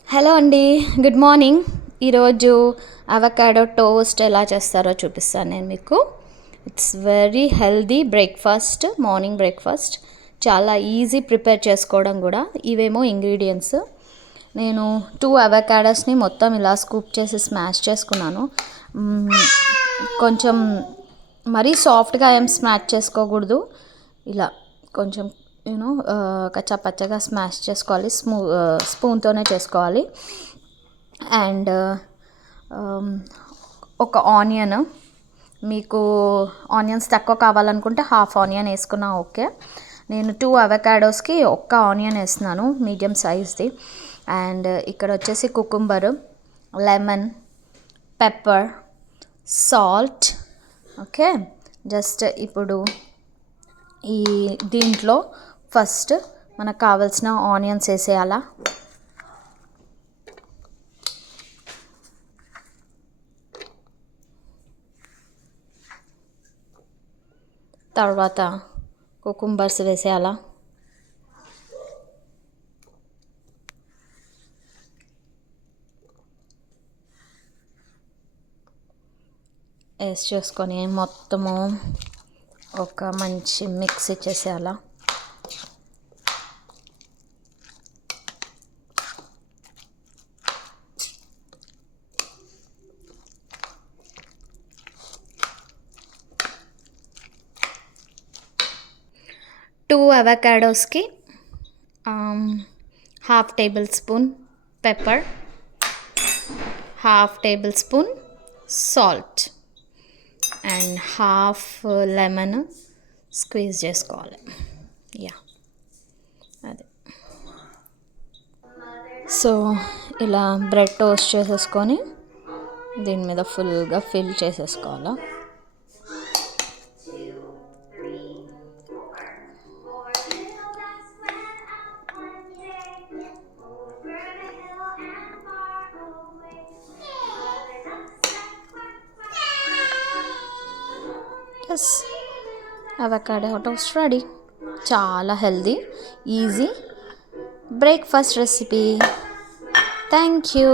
Hello అండి, good morning. ఈరోజు avocado toast ఎలా చేస్తారో చూపిస్తాను నేను మీకు. It's very healthy breakfast, morning breakfast. చాలా ఈజీ ప్రిపేర్ చేసుకోవడం కూడా. ఇవేమో ఇంగ్రీడియంట్స్. నేను 2 అవకాడోస్ని మొత్తం ఇలా స్కూప్ చేసి స్మాష్ చేసుకున్నాను. కొంచెం మరీ సాఫ్ట్గా ఏం స్మాష్ చేసుకోకూడదు. ఇలా కొంచెం కచ్చా పచ్చగా స్మాష్ చేసుకోవాలి. స్పూన్తోనే చేసుకోవాలి. అండ్ ఒక ఆనియన్, మీకు ఆనియన్స్ తక్కువ కావాలనుకుంటే హాఫ్ ఆనియన్ వేసుకున్నా ఓకే. నేను 2 అవకాడోస్కి ఒక్క ఆనియన్ వేస్తున్నాను, మీడియం సైజ్ది. అండ్ ఇక్కడ వచ్చేసి cucumber, lemon, pepper, salt. Okay, just ఇప్పుడు దీంట్లో ఫస్ట్ మనకు కావాల్సిన ఆనియన్స్ వేసేయాలా. తర్వాత కుకుంబర్స్ వేసేయాలా. వేసి చేసుకొని మొత్తము ఒక మంచి మిక్స్ ఇచ్చేసేయాలా. టూ అవకాడోస్కి half tablespoon pepper, half tablespoon salt and half lemon squeeze చేసుకోవాలి. యా, అదే. సో ఇలా బ్రెడ్ టోస్ట్ చేసేసుకొని దీని మీద ఫుల్గా ఫిల్ చేసేసుకోవాలి. Yes, avocado toast ready. చాలా healthy, easy breakfast recipe. Thank you.